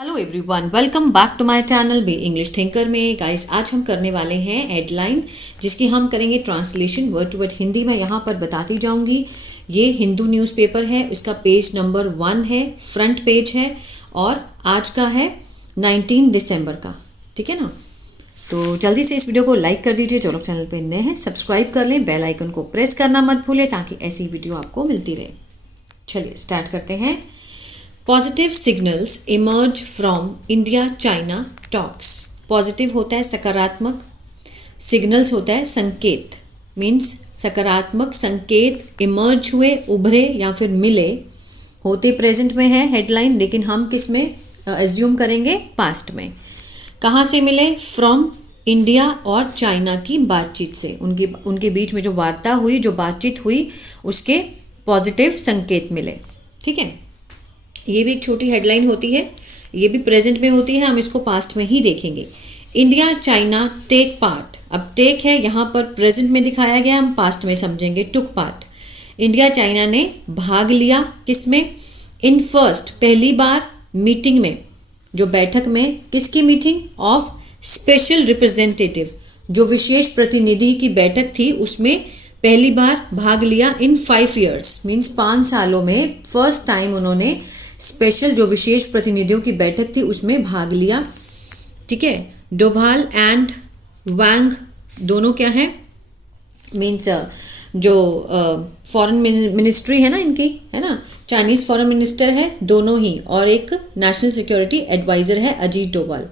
Hello everyone, welcome back to my channel B English thinker में। Guys, आज हम करने वाले हैं हेडलाइन, जिसकी हम करेंगे translation word to word Hindi में। यहाँ पर बताती जाऊँगी। ये हिंदू न्यूज़पेपर है, इसका पेज नंबर 1 है, फ्रंट पेज है और आज का है 19 दिसंबर का। ठीक है ना? तो जल्दी से इस वीडियो को लाइक कर दीजिए। जो लोग चैनल पे नए हैं सब्सक्राइब कर लें, बेल आइकन को प्रेस करना मत भूलें ताकि ऐसी वीडियो आपको मिलती रहे। चलिए स्टार्ट करते हैं। Positive signals emerge from India China talks. Positive होता है सकारात्मक, सिग्नल्स होता है संकेत, मीन्स सकारात्मक संकेत इमर्ज हुए, उभरे या फिर मिले। होते प्रेजेंट में है हेडलाइन, लेकिन हम किस में एज्यूम करेंगे? पास्ट में। कहाँ से मिले? फ्रॉम इंडिया और चाइना की बातचीत से, उनके बीच में जो वार्ता हुई, जो बातचीत हुई, उसके पॉजिटिव संकेत मिले। ठीक है, ये भी एक छोटी हेडलाइन होती है, ये भी प्रेजेंट में होती है, हम इसको पास्ट में ही देखेंगे। India China take part. अब टेक है यहाँ पर प्रेजेंट में दिखाया गया, हम पास्ट में समझेंगे टुक पार्ट। इंडिया चाइना ने भाग लिया किसमें? इन फर्स्ट, पहली बार मीटिंग में, जो बैठक में, किसकी मीटिंग? ऑफ स्पेशल रिप्रेजेंटेटिव, जो विशेष प्रतिनिधि की बैठक थी, उसमें पहली बार भाग लिया। इन 5 years, मीन्स 5 सालों में फर्स्ट टाइम उन्होंने स्पेशल, जो विशेष प्रतिनिधियों की बैठक थी, उसमें भाग लिया। ठीक है, डोभाल एंड वांग दोनों क्या है? मीन्स जो फॉरेन मिनिस्ट्री है ना इनकी, है ना, चाइनीज़ फॉरेन मिनिस्टर है दोनों ही, और एक नेशनल सिक्योरिटी एडवाइज़र है अजीत डोभाल।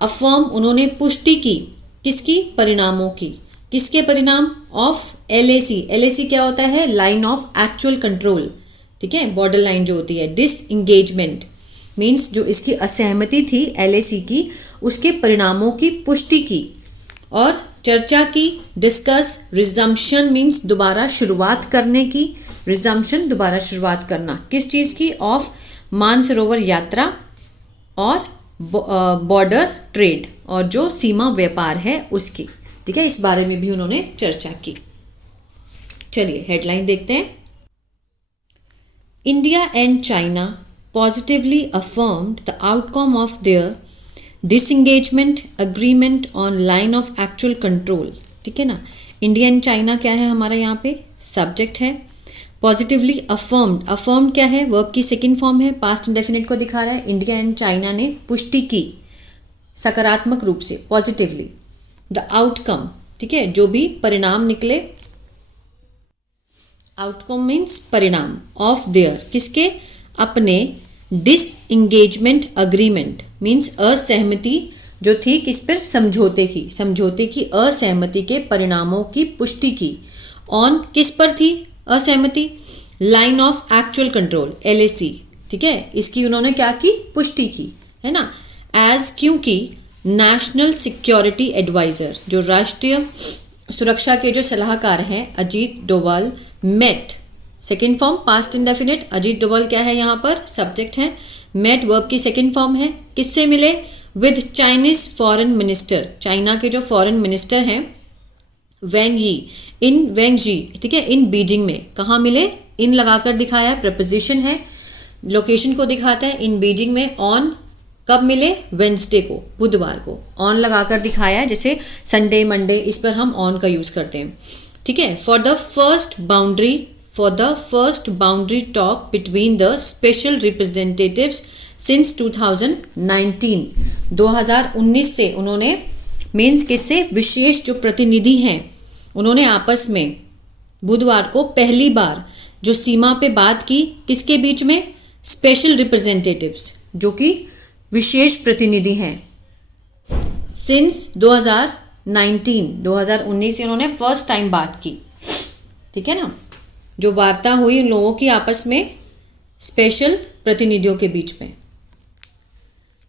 अफर्म, उन्होंने पुष्टि की, किसकी? परिणामों की। किसके परिणाम? Of LAC। LAC क्या होता है? Line of actual control. ठीक है, बॉर्डर लाइन जो होती है। डिसएंगेजमेंट मीन्स जो इसकी असहमति थी LAC की, उसके परिणामों की पुष्टि की। और चर्चा की, डिस्कस। रिजम्पशन मीन्स दोबारा शुरुआत करने की। रिजम्पशन दोबारा शुरुआत करना, किस चीज़ की? ऑफ मानसरोवर यात्रा और बॉर्डर ट्रेड, और जो सीमा व्यापार है उसकी। ठीक है, इस बारे में भी उन्होंने चर्चा की। चलिए हेडलाइन देखते हैं। India and China positively affirmed the outcome of their disengagement agreement on line of actual control। ठीक है ना, इंडिया एंड चाइना क्या है हमारा यहाँ पे? सब्जेक्ट है। पॉजिटिवली अफर्म्ड, अफर्म्ड क्या है? वर्ब की सेकंड फॉर्म है, पास्ट इंडेफिनिट को दिखा रहा है। इंडिया एंड चाइना ने पुष्टि की सकारात्मक रूप से, पॉजिटिवली। द आउटकम, ठीक है, जो भी परिणाम निकले, आउटकम मीन्स परिणाम, ऑफ देयर, किसके? अपने। डिसएंगेजमेंट अग्रीमेंट मीन्स असहमति जो थी, किस पर? समझौते की, समझौते की असहमति के परिणामों की पुष्टि की। ऑन, किस पर थी असहमति? Line of actual control LAC। ठीक है, इसकी उन्होंने क्या की? पुष्टि की, है ना। एज, क्योंकि नेशनल सिक्योरिटी एडवाइज़र, जो राष्ट्रीय सुरक्षा के जो सलाहकार हैं Ajit Doval, met, second form past indefinite. Ajit Doval क्या है यहाँ पर? सब्जेक्ट है। मेट वर्ब की सेकेंड फॉर्म है। किससे मिले? With Chinese foreign minister, China के जो फॉरेन मिनिस्टर हैं वेंग यी, इन वेंग जी, ठीक है, इन बीजिंग में। कहाँ मिले? इन लगाकर दिखाया है, प्रपोजिशन है, लोकेशन को दिखाता है। इन बीजिंग में। ऑन, कब मिले? वेंसडे को, बुधवार को। ऑन लगाकर दिखाया है, जैसे संडे मंडे, इस पर हम ऑन का यूज़ करते हैं। ठीक है। For the first boundary talk between the special representatives since 2019, 2019 से उन्होंने, मीन्स किससे? विशेष जो प्रतिनिधि हैं, उन्होंने आपस में बुधवार को पहली बार जो सीमा पे बात की, किसके बीच में? स्पेशल रिप्रेजेंटेटिव्स, जो कि विशेष प्रतिनिधि हैं। सिंस 2019 से उन्होंने फर्स्ट टाइम बात की। ठीक है ना, जो वार्ता हुई उन लोगों की आपस में, स्पेशल प्रतिनिधियों के बीच में।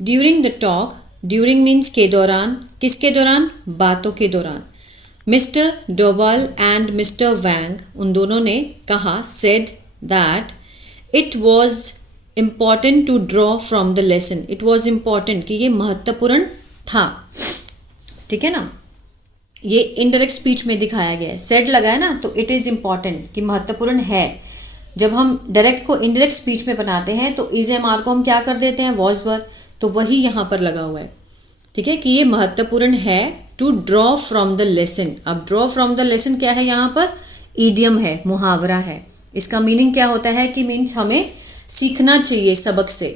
During the talk, during means के दौरान, किसके दौरान? बातों के दौरान। Mister Doval and mister Wang, उन दोनों ने कहा, said that it was important to draw from the lesson. It was important, कि ये महत्वपूर्ण था। ठीक है ना, ये इनडायरेक्ट स्पीच में दिखाया गया है। सेड लगा है ना, तो इट इज़ इम्पॉर्टेंट, कि महत्वपूर्ण है। जब हम डायरेक्ट को इनडायरेक्ट स्पीच में बनाते हैं तो इज एम आर को हम क्या कर देते हैं? Was were. तो वही यहाँ पर लगा हुआ है, ठीक है, कि ये महत्वपूर्ण है to draw from the lesson. अब ड्रॉ फ्रॉम द लेसन क्या है, यहाँ पर ईडियम है, मुहावरा है। इसका मीनिंग क्या होता है कि मीन्स हमें सीखना चाहिए सबक से,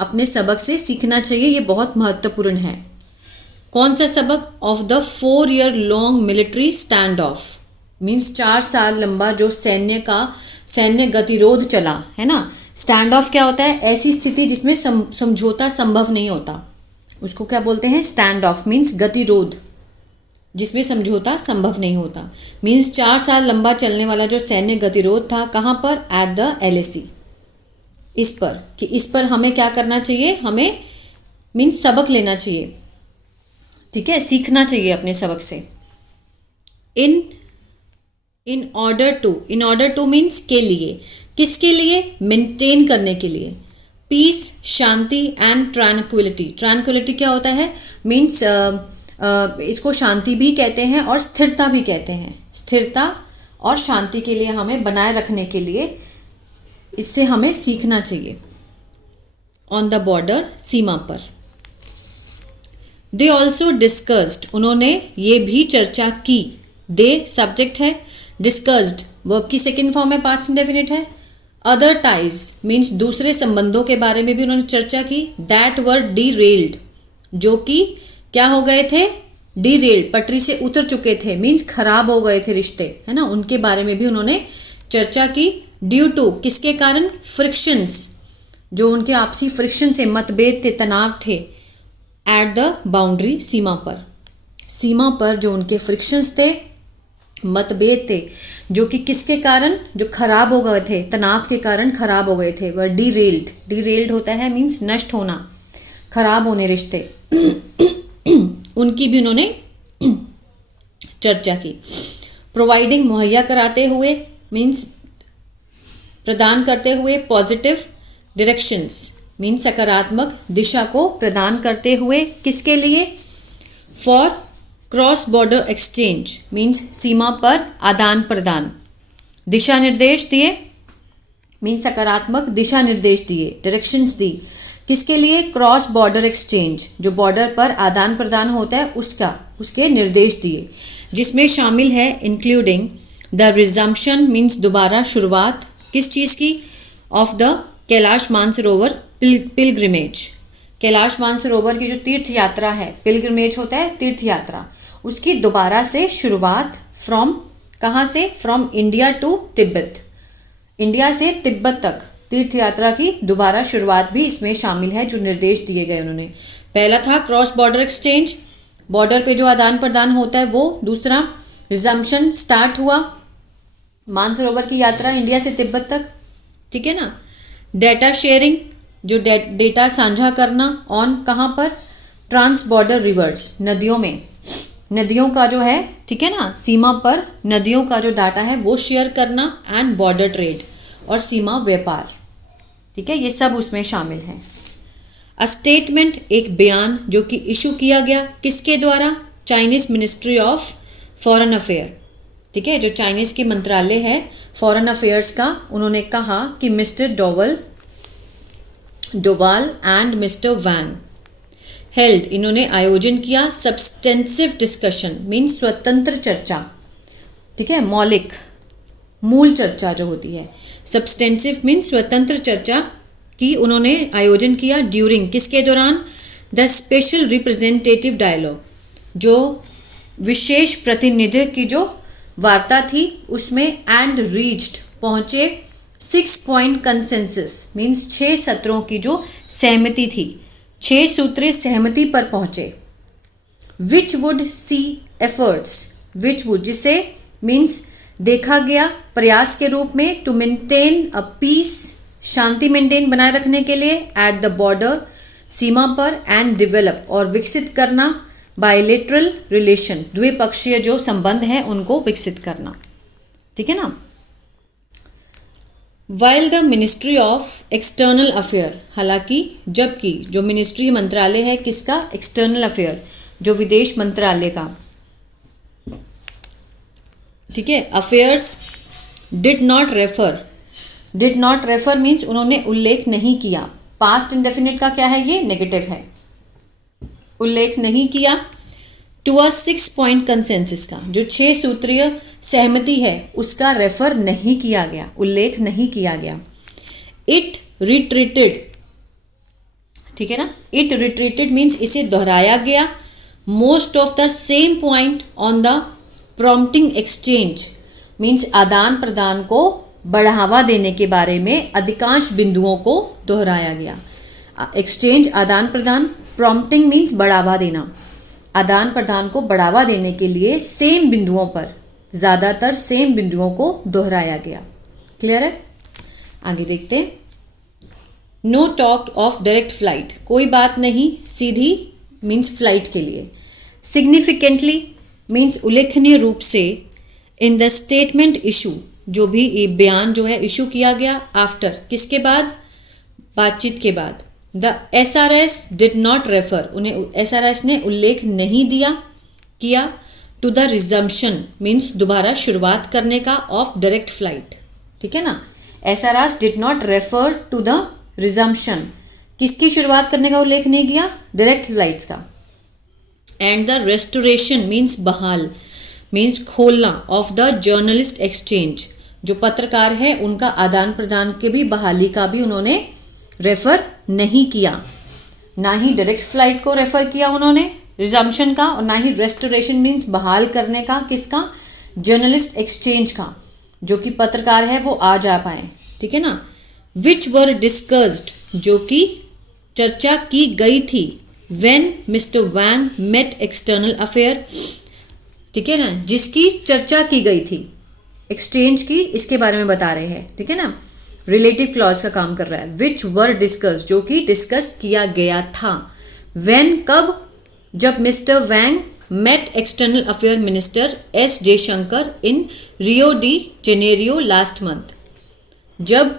अपने सबक से सीखना चाहिए, ये बहुत महत्वपूर्ण है। कौन सा सबक? Of the 4 year long military stand of, means 4 साल लंबा जो सैन्य गतिरोध चला है ना। स्टैंड ऑफ क्या होता है? ऐसी स्थिति जिसमें समझौता संभव नहीं होता, उसको क्या बोलते हैं? Stand of. मीन्स गतिरोध जिसमें समझौता संभव नहीं होता। मीन्स 4 साल लंबा चलने वाला जो सैन्य गतिरोध था, कहाँ पर? At the LAC। इस पर कि इस पर हमें क्या करना चाहिए? हमें मीन्स सबक लेना चाहिए, ठीक है, सीखना चाहिए अपने सबक से। इन ऑर्डर टू मीन्स के लिए, किसके लिए? मेंटेन करने के लिए। पीस, शांति एंड ट्रैंक्विलिटी। ट्रैंक्विलिटी क्या होता है? मीन्स इसको शांति भी कहते हैं और स्थिरता भी कहते हैं। स्थिरता और शांति के लिए हमें बनाए रखने के लिए इससे हमें सीखना चाहिए। ऑन द बॉर्डर, सीमा पर। दे ऑल्सो डिस्कस्ड, उन्होंने ये भी चर्चा की। दे सब्जेक्ट है, डिस्कस्ड वर्ब की सेकेंड फॉर्म है, पास्ट इंडेफिनिट है। अदर टाइज मीन्स दूसरे संबंधों के बारे में भी उन्होंने चर्चा की। दैट वर डीरेल्ड, जो कि क्या हो गए थे? डीरेल्ड, पटरी से उतर चुके थे, मीन्स खराब हो गए थे रिश्ते, है ना, उनके बारे में भी उन्होंने चर्चा की। ड्यू टू, किसके कारण? फ्रिक्शंस, जो उनके आपसी फ्रिक्शन से मतभेद थे, तनाव थे। एट द बाउंड्री, सीमा पर। सीमा पर जो उनके फ्रिक्शंस थे, मतभेद थे, जो कि किसके कारण? जो खराब हो गए थे, तनाव के कारण खराब हो गए थे, वह डीरेल्ड। डीरेल्ड होता है मीन्स नष्ट होना, खराब होने रिश्ते। उनकी भी उन्होंने चर्चा की। प्रोवाइडिंग, मुहैया कराते हुए, मीन्स प्रदान करते हुए। पॉजिटिव डायरेक्शंस मीन्स सकारात्मक दिशा को प्रदान करते हुए, किसके लिए? For cross border exchange means सीमा पर आदान प्रदान। दिशा निर्देश दिए मीन्स सकारात्मक दिशा निर्देश दिए, डायरेक्शंस दी, किसके लिए? क्रॉस बॉर्डर एक्सचेंज, जो बॉर्डर पर आदान प्रदान होता है उसके निर्देश दिए, जिसमें शामिल है इंक्लूडिंग द रिजम्पशन मीन्स दोबारा शुरुआत, किस चीज़ की? Of the Kailash Mansarovar pilgrimage. Kailash Mansarovar की जो तीर्थ यात्रा है, पिलग्रिमेज होता है तीर्थ यात्रा, उसकी दोबारा से शुरुआत। फ्रॉम, कहाँ से? From India to Tibet, India से तिब्बत तक तीर्थ यात्रा की दोबारा शुरुआत भी इसमें शामिल है, जो निर्देश दिए गए उन्होंने। पहला था क्रॉस बॉर्डर एक्सचेंज, बॉर्डर पे जो आदान प्रदान होता है वो। दूसरा रिजम्पशन, स्टार्ट हुआ मानसरोवर की यात्रा इंडिया से तिब्बत तक, ठीक है ना। डेटा शेयरिंग, जो डेटा साझा करना। ऑन, कहाँ पर? ट्रांस बॉर्डर रिवर्स, नदियों में, नदियों का जो है, ठीक है ना, सीमा पर नदियों का जो डाटा है वो शेयर करना। एंड बॉर्डर ट्रेड, और सीमा व्यापार, ठीक है, ये सब उसमें शामिल है। अ स्टेटमेंट, एक बयान जो कि इशू किया गया, किसके द्वारा? Chinese ministry of foreign affair, ठीक है, जो चाइनीज की मंत्रालय है फॉरेन अफेयर्स का। उन्होंने कहा कि mister Doval and mister Wang held, इन्होंने आयोजन किया। सब्सटेंसिव डिस्कशन मीन्स स्वतंत्र चर्चा, ठीक है, मौलिक मूल चर्चा जो होती है। सब्सटेंसिव मीन्स स्वतंत्र चर्चा की उन्होंने आयोजन किया। ड्यूरिंग, किसके दौरान? द स्पेशल रिप्रेजेंटेटिव डायलॉग, जो विशेष प्रतिनिधि की जो वार्ता थी उसमें। एंड रीच्ड, पहुंचे। 6 point कंसेंसस मीन्स 6 सत्रों की जो सहमति थी, 6 सूत्रीय सहमति पर पहुंचे। Which would see efforts, which would जिसे मीन्स देखा गया, प्रयास के रूप में। टू मेंटेन अ पीस, शांति मेंटेन बनाए रखने के लिए। एट द बॉर्डर, सीमा पर। एंड डेवलप, और विकसित करना। बायलेटरल रिलेशन, द्विपक्षीय जो संबंध हैं उनको विकसित करना, ठीक है ना। While the ministry of external affair, हालांकि जबकि जो मिनिस्ट्री मंत्रालय है किसका? एक्सटर्नल अफेयर, जो विदेश मंत्रालय का, ठीक है। Affairs did not refer means उन्होंने उल्लेख नहीं किया, पास्ट इंडेफिनिट का क्या है, ये नेगेटिव है। उल्लेख नहीं किया। टू अ 6 पॉइंट कंसेंसस का, जो 6 सूत्रीय सहमति है उसका रेफर नहीं किया गया, उल्लेख नहीं किया गया। इट रिट्रीटेड, ठीक है ना, इट रिट्रीटेड मीन्स इसे दोहराया गया। Most of the same point on the prompting exchange means आदान प्रदान को बढ़ावा देने के बारे में अधिकांश बिंदुओं को दोहराया गया। एक्सचेंज आदान प्रदान, प्रॉम्प्टिंग मीन्स बढ़ावा देना, आदान प्रदान को बढ़ावा देने के लिए सेम बिंदुओं पर, ज़्यादातर सेम बिंदुओं को दोहराया गया। क्लियर है? आगे देखते हैं। No talk of direct flight, कोई बात नहीं सीधी मीन्स फ्लाइट के लिए। सिग्निफिकेंटली मीन्स उल्लेखनीय रूप से। इन द स्टेटमेंट इशू, जो भी ये बयान जो है इशू किया गया आफ्टर, किसके बाद, बातचीत के बाद। The SRS did not refer, उन्हें SRS ने उल्लेख नहीं किया टू द रिजम्पशन मीन्स दोबारा शुरुआत करने का ऑफ डायरेक्ट फ्लाइट, ठीक है ना। SRS did not refer to the resumption, किसकी शुरुआत करने का उल्लेख नहीं किया, डायरेक्ट फ्लाइट्स का। एंड द रेस्टोरेशन मीन्स बहाल मीन्स खोलना ऑफ द जर्नलिस्ट एक्सचेंज, जो पत्रकार है उनका आदान प्रदान के भी बहाली का भी उन्होंने रेफर नहीं किया। ना ही डायरेक्ट फ्लाइट को रेफर किया उन्होंने रिजम्पशन का, और ना ही रेस्टोरेशन मीन्स बहाल करने का, किसका, जर्नलिस्ट एक्सचेंज का, जो कि पत्रकार है वो आ जा पाए, ठीक है ना। विच वर डिस्कस्ड, जो कि चर्चा की गई थी। When mister Wang met external affair, ठीक है ना, जिसकी चर्चा की गई थी, एक्सचेंज की, इसके बारे में बता रहे हैं, ठीक है ना। रिलेटिव क्लॉज का काम कर रहा है। विच वर डिस्कस, जो कि डिस्कस किया गया था। व्हेन, कब, जब mister Wang met external affair minister S Jaishankar in Rio de Janeiro last month, जब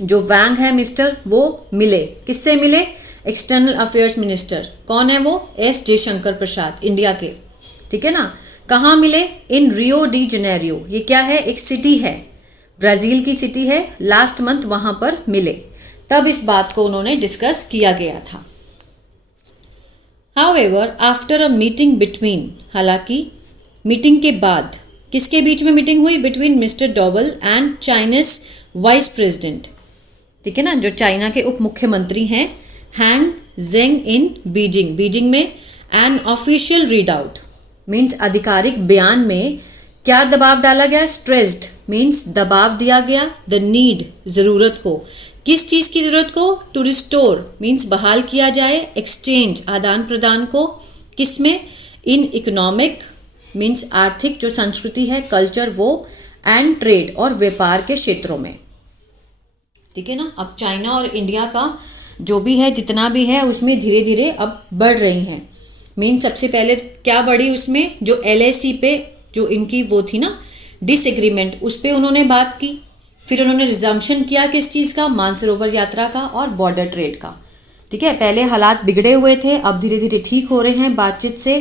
जो वैंग है मिस्टर वो मिले, किससे मिले, एक्सटर्नल अफेयर्स मिनिस्टर, कौन है वो, S जयशंकर प्रसाद, इंडिया के, ठीक है ना। कहाँ मिले, इन रियो डी जेनेरियो, ये क्या है, एक सिटी है, ब्राज़ील की सिटी है, लास्ट मंथ वहाँ पर मिले, तब इस बात को उन्होंने डिस्कस किया गया था। However after a meeting between, हालांकि मीटिंग के बाद, किसके बीच में मीटिंग हुई, between mister Doval and Chinese vice president, ठीक है ना, जो चाइना के उप मुख्यमंत्री हैं, हैंग जेंग इन बीजिंग, बीजिंग में। An official read out means आधिकारिक बयान में क्या दबाव डाला गया, स्ट्रेस्ड मीन्स दबाव दिया गया, द नीड ज़रूरत को, किस चीज़ की ज़रूरत को, टू रिस्टोर मीन्स बहाल किया जाए, एक्सचेंज आदान प्रदान को, किस में, इन इकोनॉमिक मीन्स आर्थिक जो संस्कृति है, कल्चर वो, एंड ट्रेड और व्यापार के क्षेत्रों में, ठीक है ना। अब चाइना और इंडिया का जो भी है, जितना भी है, उसमें धीरे धीरे अब बढ़ रही हैं। मीन सबसे पहले क्या बढ़ी उसमें, जो LAC पे जो इनकी वो थी ना डिसएग्रीमेंट, उस पर उन्होंने बात की। फिर उन्होंने रिजम्पशन किया किस चीज़ का, मानसरोवर यात्रा का और बॉर्डर ट्रेड का, ठीक है। पहले हालात बिगड़े हुए थे, अब धीरे धीरे ठीक हो रहे हैं बातचीत से।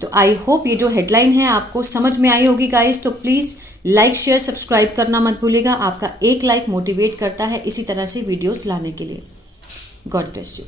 तो आई होप ये जो हेडलाइन है आपको समझ में आई होगी गाइस। तो प्लीज़ लाइक शेयर सब्सक्राइब करना मत भूलिएगा, आपका एक लाइक मोटिवेट करता है इसी तरह से वीडियोस लाने के लिए। God bless you.